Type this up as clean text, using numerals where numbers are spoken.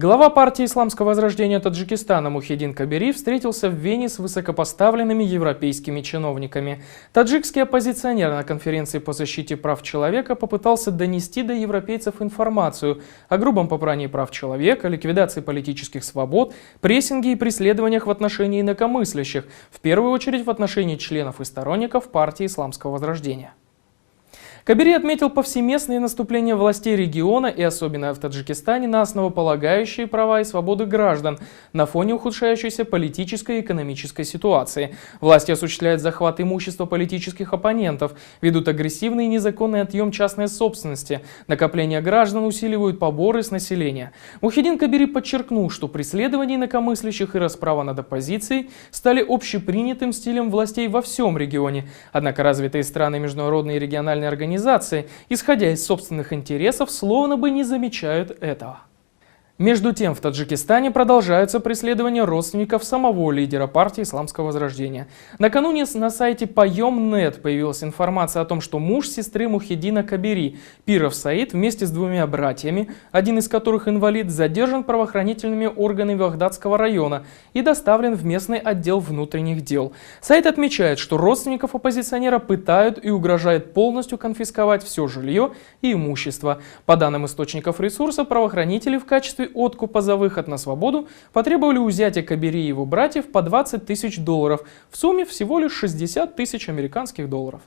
Глава партии Исламского возрождения Таджикистана Мухиддин Кабири встретился в Вене с высокопоставленными европейскими чиновниками. Таджикский оппозиционер на конференции по защите прав человека попытался донести до европейцев информацию о грубом попрании прав человека, ликвидации политических свобод, прессинге и преследованиях в отношении инакомыслящих, в первую очередь в отношении членов и сторонников партии Исламского возрождения. Кабири отметил повсеместные наступления властей региона и особенно в Таджикистане на основополагающие права и свободы граждан на фоне ухудшающейся политической и экономической ситуации. Власти осуществляют захват имущества политических оппонентов, ведут агрессивный и незаконный отъем частной собственности, накопления граждан усиливают поборы с населения. Мухиддин Кабири подчеркнул, что преследование инакомыслящих и расправа над оппозицией стали общепринятым стилем властей во всем регионе. Однако развитые страны, международные и региональные организации, исходя из собственных интересов, словно бы не замечают этого. Между тем, в Таджикистане продолжаются преследования родственников самого лидера партии Исламского возрождения. Накануне на сайте Пойом.нет появилась информация о том, что муж сестры Мухиддина Кабири, Пиров Саид, вместе с двумя братьями, один из которых инвалид, задержан правоохранительными органами Вагдадского района и доставлен в местный отдел внутренних дел. Сайт отмечает, что родственников оппозиционера пытают и угрожают полностью конфисковать все жилье и имущество. По данным источников ресурса, правоохранители в качестве откупа за выход на свободу потребовали взятия Кабири и его братьев по $20 000, в сумме всего лишь 60 000 американских долларов.